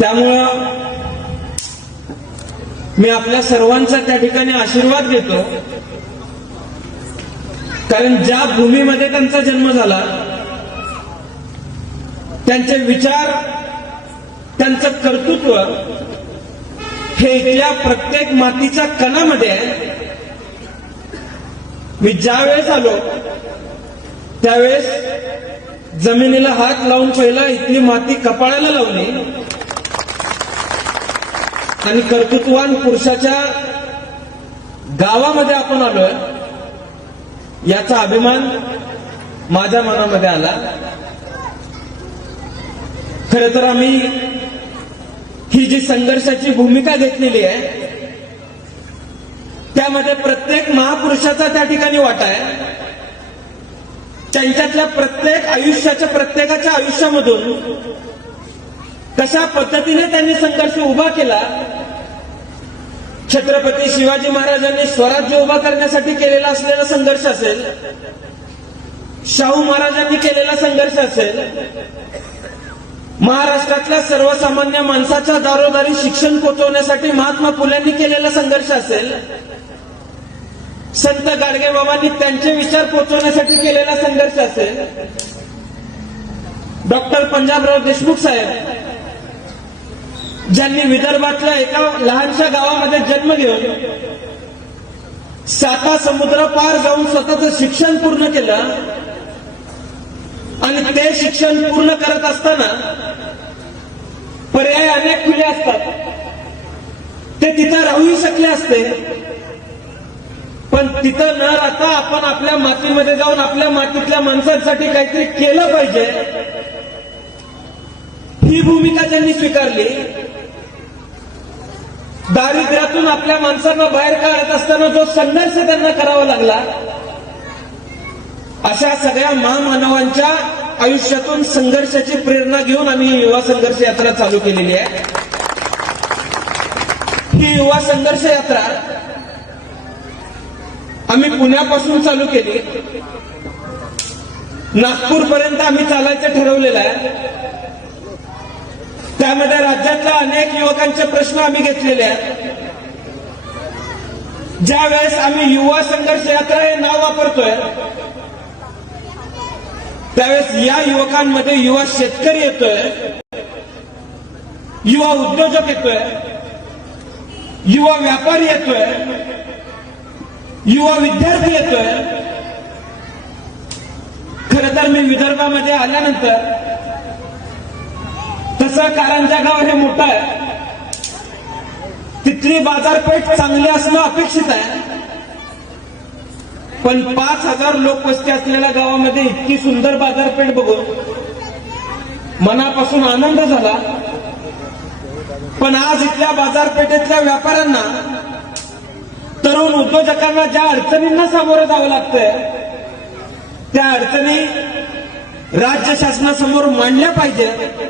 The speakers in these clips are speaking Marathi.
त्यामुळं मी आपल्या सर्वांचा त्या ठिकाणी आशीर्वाद घेतो, कारण ज्या भूमीमध्ये त्यांचा जन्म झाला, त्यांचे विचार, त्यांचं कर्तृत्व हे इथल्या प्रत्येक मातीच्या कणामध्ये आहे. मी ज्यावेळेस आलो त्यावेळेस जमिनीला हात लावून पहिला इथली माती कपाळाला लावली आणि कर्तृत्ववान पुरुषाच्या गावामध्ये आपण आलोय याचा अभिमान माझ्या मनामध्ये आला. खरं तर आम्ही ही जी संघर्षाची भूमिका घेतलेली आहे त्यामध्ये प्रत्येक महापुरुषाचा त्या ठिकाणी वाटा आहे. त्यांच्यातल्या प्रत्येकाच्या आयुष्यामधून कशा पद्धतीने त्यांनी संघर्ष उभा केला. छत्रपती शिवाजी महाराजांनी स्वराज्य उभा करण्यासाठी केलेला असलेला संघर्ष असेल, शाहू महाराजांनी केलेला संघर्ष असेल, महाराष्ट्रातल्या सर्वसामान्य माणसाच्या दारोदारी शिक्षण पोहोचवण्यासाठी महात्मा फुल्यांनी केलेला संघर्ष असेल, संत गाडगेबाबांनी त्यांचे विचार पोहोचवण्यासाठी केलेला संघर्ष असेल, डॉक्टर पंजाबराव देशमुख साहेब ज्यांनी विदर्भातल्या एका लहानशा गावामध्ये जन्म घेऊन 7 समुद्र पार जाऊन स्वतःचं शिक्षण पूर्ण केलं आणि ते शिक्षण पूर्ण करत असताना पर्याय अनेक खुले असतात, ते तिथं राहूही शकले असते, पण तिथं न राहता आपण आपल्या मातीमध्ये जाऊन आपल्या मातीतल्या माणसांसाठी काहीतरी केलं पाहिजे ही भूमिका त्यांनी स्वीकारली. दारिद्र्यातून आपल्या माणसांना बाहेर काढत असताना जो संघर्ष त्यांना करावा लागला, अशा सगळ्या महामानवांच्या आयुष्यातून संघर्षाची प्रेरणा घेऊन आम्ही युवा संघर्ष यात्रा चालू केलेली आहे. ही युवा संघर्ष यात्रा आम्ही पुण्यापासून चालू केली, नागपूरपर्यंत आम्ही चालायचं ठरवलेलं आहे. त्यामध्ये राज्यातल्या अनेक युवकांचे प्रश्न आम्ही घेतलेले आहेत. ज्या वेळेस आम्ही युवा संघर्ष यात्रा हे नाव वापरतोय त्यावेळेस या युवकांमध्ये युवा शेतकरी येतोय, युवा उद्योजक येतोय, युवा व्यापारी येतोय, युवा विद्यार्थी येतोय. खरं तर मी विदर्भामध्ये आल्यानंतर तसं कारंजा गाव हे मोठं आहे, तिथली बाजारपेठ चांगली असणं अपेक्षित आहे, पण 5,000 लोकवस्ती असलेल्या गावामध्ये इतकी सुंदर बाजारपेठ बघून मनापासून आनंद झाला. पण आज इथल्या बाजारपेठेतल्या व्यापाऱ्यांना, तरुण उद्योजकांना ज्या अडचणींना सामोरं जावं लागतंय त्या अडचणी राज्य शासनासमोर मांडल्या पाहिजेत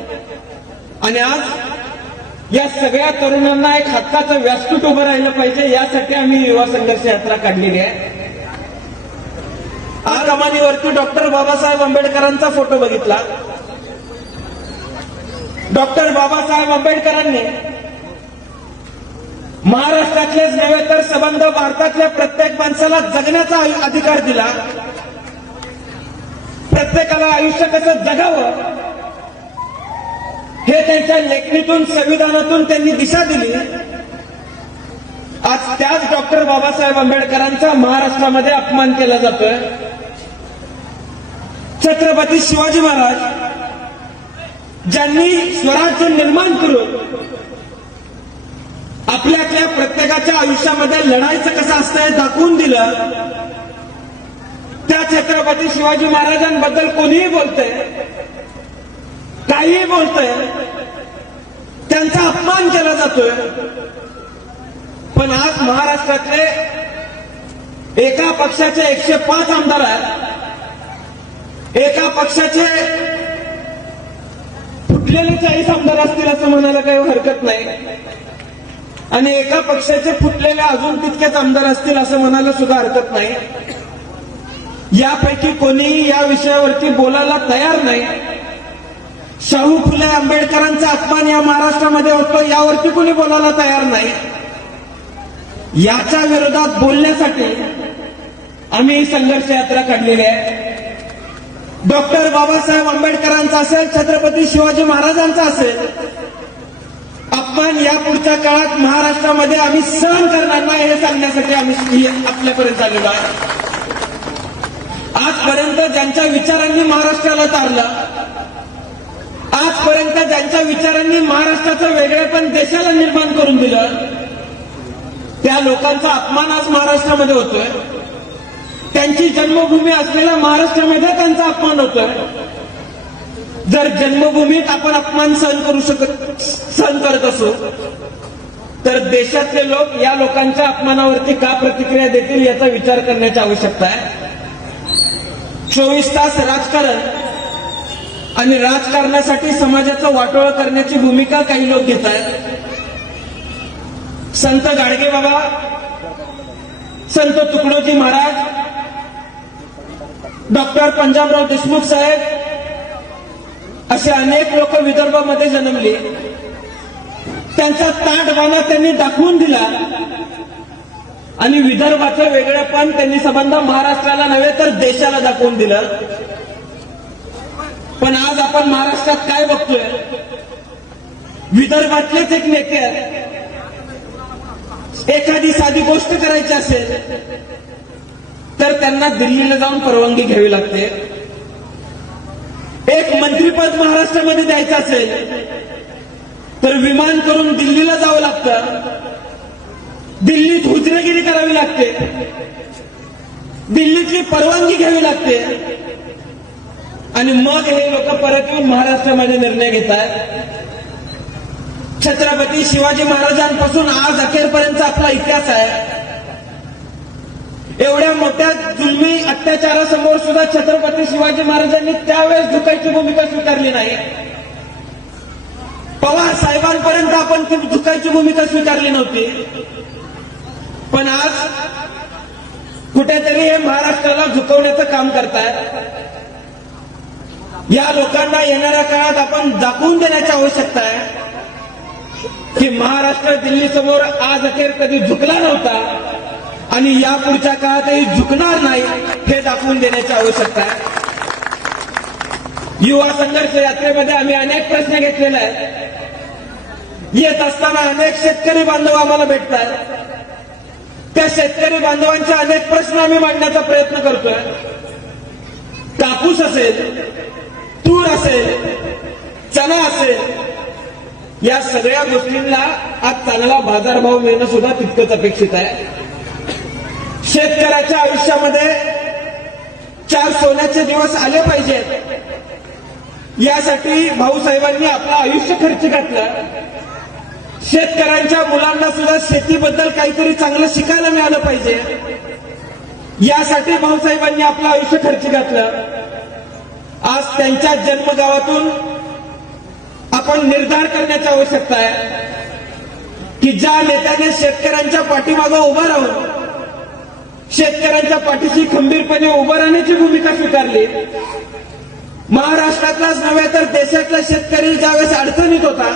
आणि आज या सगळ्या तरुणांना एक हक्काचं व्यासपीठ उभं राहिलं पाहिजे, यासाठी आम्ही युवा संघर्ष यात्रा काढलेली आहे. आज कमानीवरती डॉक्टर बाबासाहेब आंबेडकरांचा फोटो बघितला. डॉक्टर बाबासाहेब आंबेडकरांनी महाराष्ट्रातलेच नव्हे तर संबंध भारतातल्या प्रत्येक माणसाला जगण्याचा अधिकार दिला. प्रत्येकाला आयुष्य कसं जगावं हे त्यांच्या लेखणीतून, संविधानातून त्यांनी दिशा दिली. आज त्याच डॉक्टर बाबासाहेब आंबेडकरांचा महाराष्ट्रामध्ये अपमान केला जातोय. छत्रपती शिवाजी महाराज ज्यांनी स्वराज्य निर्माण करून आपल्यातल्या प्रत्येकाच्या आयुष्यामध्ये लढायचं कसं असतं हे दाखवून दिलं, त्या छत्रपती शिवाजी महाराजांबद्दल कोणीही बोलतंय, काहीही बोलतंय, त्यांचा अपमान केला जातोय. पण आज महाराष्ट्रातले एका पक्षाचे 105 आमदार आहेत, एका पक्षाचे फुटलेले 40 आमदार असतील असं म्हणायला काही हरकत नाही, आणि एका पक्षाचे फुटलेले अजून तितकेच आमदार असतील असं म्हणायला सुद्धा हरकत नाही. यापैकी कोणीही या विषयावरती बोलायला तयार नाही. शाहू फुले आंबेडकरांचा अपमान या महाराष्ट्रामध्ये होतो, यावरती कोणी बोलायला तयार नाही. याच्या विरोधात बोलण्यासाठी आम्ही संघर्ष यात्रा काढलेली आहे. डॉक्टर बाबासाहेब आंबेडकरांचा असेल, छत्रपती शिवाजी महाराजांचा असेल, अपमान यापुढच्या काळात महाराष्ट्रामध्ये आम्ही सहन करणार नाही हे सांगण्यासाठी आम्ही आपल्यापर्यंत आलेलो आहे. आजपर्यंत ज्यांच्या विचारांनी महाराष्ट्राला तारलं, आजपर्यंत ज्यांच्या विचारांनी महाराष्ट्राचं वेगळेपण देशाला निर्माण करून दिलं, त्या लोकांचा अपमान आज महाराष्ट्रामध्ये होतोय. त्यांची जन्मभूमी असलेल्या महाराष्ट्रामध्ये त्यांचा अपमान होतोय. जर जन्मभूमीत आपण अपमान सहन करत असू, तर देशातले लोक या लोकांच्या अपमानावरती का प्रतिक्रिया देतील याचा विचार करण्याची आवश्यकता आहे. 24 तास राजकारण आणि राजकारणासाठी समाजाचं वाटोळं करण्याची भूमिका काही लोक घेत आहेत. संत गाडगे बाबा, संत तुकडोजी महाराज, डॉक्टर पंजाबराव देशमुख साहेब असे अनेक लोक विदर्भामध्ये जन्मले. त्यांचा ताठवाना त्यांनी दाखवून दिला आणि विदर्भाचं वेगळेपण त्यांनी संबंध महाराष्ट्राला नव्हे तर देशाला दाखवून दिलं. पण आज आपण महाराष्ट्रात काय बघतोय? विदर्भातलेच एक नेते आहेत, एखादी साधी गोष्ट करायची असेल तर त्यांना दिल्लीला जाऊन परवानगी घ्यावी लागते. एक मंत्रीपद महाराष्ट्रामध्ये द्यायचं असेल तर विमान करून दिल्लीला जावं लागतं, दिल्लीत हुजरेगिरी करावी लागते, दिल्लीतली परवानगी घ्यावी लागते आणि मग हे लोक परत येऊन महाराष्ट्रामध्ये निर्णय घेत आहेत. छत्रपती शिवाजी महाराजांपासून आज अखेरपर्यंत आपला इतिहास आहे. एवढ्या मोठ्या जुलमी अत्याचारासमोर सुद्धा छत्रपती शिवाजी महाराजांनी त्यावेळेस झुकायची भूमिका स्वीकारली नाही. पवार साहेबांपर्यंत आपण झुकायची भूमिका स्वीकारली नव्हती. पण आज कुठेतरी हे महाराष्ट्राला झुकवण्याचं काम करतायत. या लोकांना येणाऱ्या काळात आपण दाखवून देण्याची आवश्यकता आहे की महाराष्ट्र दिल्ली समोर आज अखेर कधी झुकला नव्हता आणि यापुढच्या काळातही झुकणार नाही हे दाखवून देण्याची आवश्यकता आहे. युवा संघर्ष यात्रेमध्ये आम्ही अनेक प्रश्न घेतलेले आहेत. येत असताना अनेक शेतकरी बांधव आम्हाला भेटतात. त्या शेतकरी बांधवांचे अनेक प्रश्न आम्ही मांडण्याचा प्रयत्न करतोय. कापूस असेल, तूर असेल, चणा असेल, या सगळ्या गोष्टींना आज चांगला बाजारभाव मिळणं सुद्धा तितकंच अपेक्षित आहे. शेतकऱ्याच्या आयुष्यामध्ये 4 सोन्याचे दिवस आले पाहिजेत, यासाठी भाऊसाहेबांनी आपलं आयुष्य खर्च घातलं. शेतकऱ्यांच्या मुलांना सुद्धा शेतीबद्दल काहीतरी चांगलं शिकायला मिळालं पाहिजे, यासाठी भाऊसाहेबांनी आपलं आयुष्य खर्च घातलं. आज त्यांच्या जन्मगावातून आपण निर्धार करण्याची आवश्यकता आहे की ज्या नेत्याने शेतकऱ्यांच्या पाठीमागे उभं राहून शेतकऱ्यांच्या पाठीशी खंबीरपणे उभं राहण्याची भूमिका स्वीकारली, महाराष्ट्रातलाच नव्हे तर देशातला शेतकरी ज्यावेळेस अडचणीत होता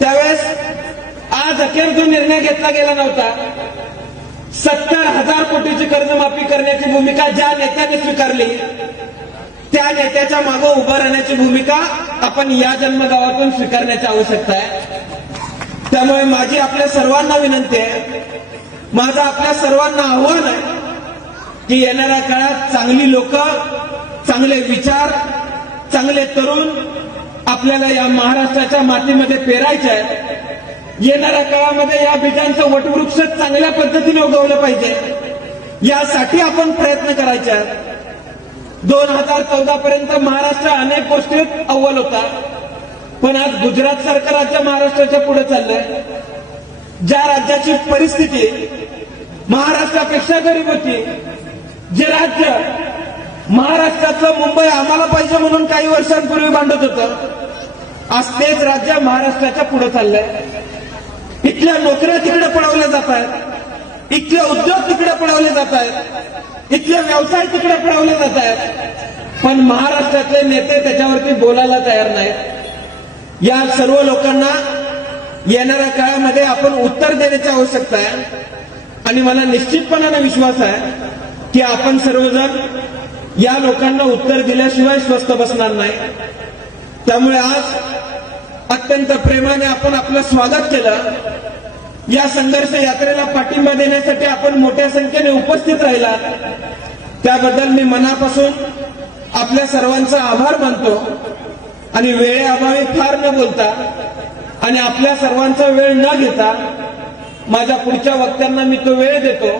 त्यावेळेस आज अखेर जो निर्णय घेतला गेला नव्हता, 70,000 कोटीची कर्जमाफी करण्याची भूमिका ज्या नेत्याने स्वीकारली, त्या नेत्याच्या मागे उभं राहण्याची भूमिका आपण या जन्मगावातून स्वीकारण्याची आवश्यकता आहे. त्यामुळे माझी आपल्या सर्वांना विनंती आहे, माझं आपल्या सर्वांना आव्हान आहे की येणाऱ्या काळात चांगली लोक, चांगले विचार, चांगले तरुण आपल्याला या महाराष्ट्राच्या मातीमध्ये पेरायचे आहेत. येणाऱ्या काळामध्ये या बीजांचं वटवृक्ष चांगल्या पद्धतीने उगवलं पाहिजे, यासाठी आपण प्रयत्न करायचे आहेत. 2014 पर्यंत महाराष्ट्र अनेक गोष्टीत अव्वल होता, पण आज गुजरात सारखं राज्य महाराष्ट्राच्या पुढे चाललंय. ज्या राज्याची परिस्थिती महाराष्ट्रापेक्षा गरीब होती, जे राज्य महाराष्ट्रातलं मुंबई आम्हाला पाहिजे म्हणून काही वर्षांपूर्वी भांडत होतं, आज तेच राज्य महाराष्ट्राच्या पुढे चाललंय. इथल्या नोकऱ्या तिकडे पळवल्या जात आहेत, इथले उद्योग तिकडे पळवले जात आहेत, इथले व्यवसाय तिकडे पळवले जात आहेत. पण महाराष्ट्रातले नेते त्याच्यावरती बोलायला तयार नाहीत. या सर्व लोकांना येणाऱ्या काळामध्ये आपण उत्तर देण्याची आवश्यकता आहे आणि मला निश्चितपणाने विश्वास आहे की आपण सर्वजण या लोकांना उत्तर दिल्याशिवाय स्वस्थ बसणार नाही. त्यामुळे आज अत्यंत प्रेमाने आपण आपलं स्वागत केलं. या संघर्ष यात्रेला पाठिंबा देण्यासाठी आपण मोठ्या संख्येने उपस्थित राहिला, त्याबद्दल मी मनापासून आपल्या सर्वांचा आभार मानतो. आणि वेळेअभावी फार न बोलता आणि आपल्या सर्वांचा वेळ न घेता माझ्या पुढच्या वक्त्यांना मी तो वेळ देतो.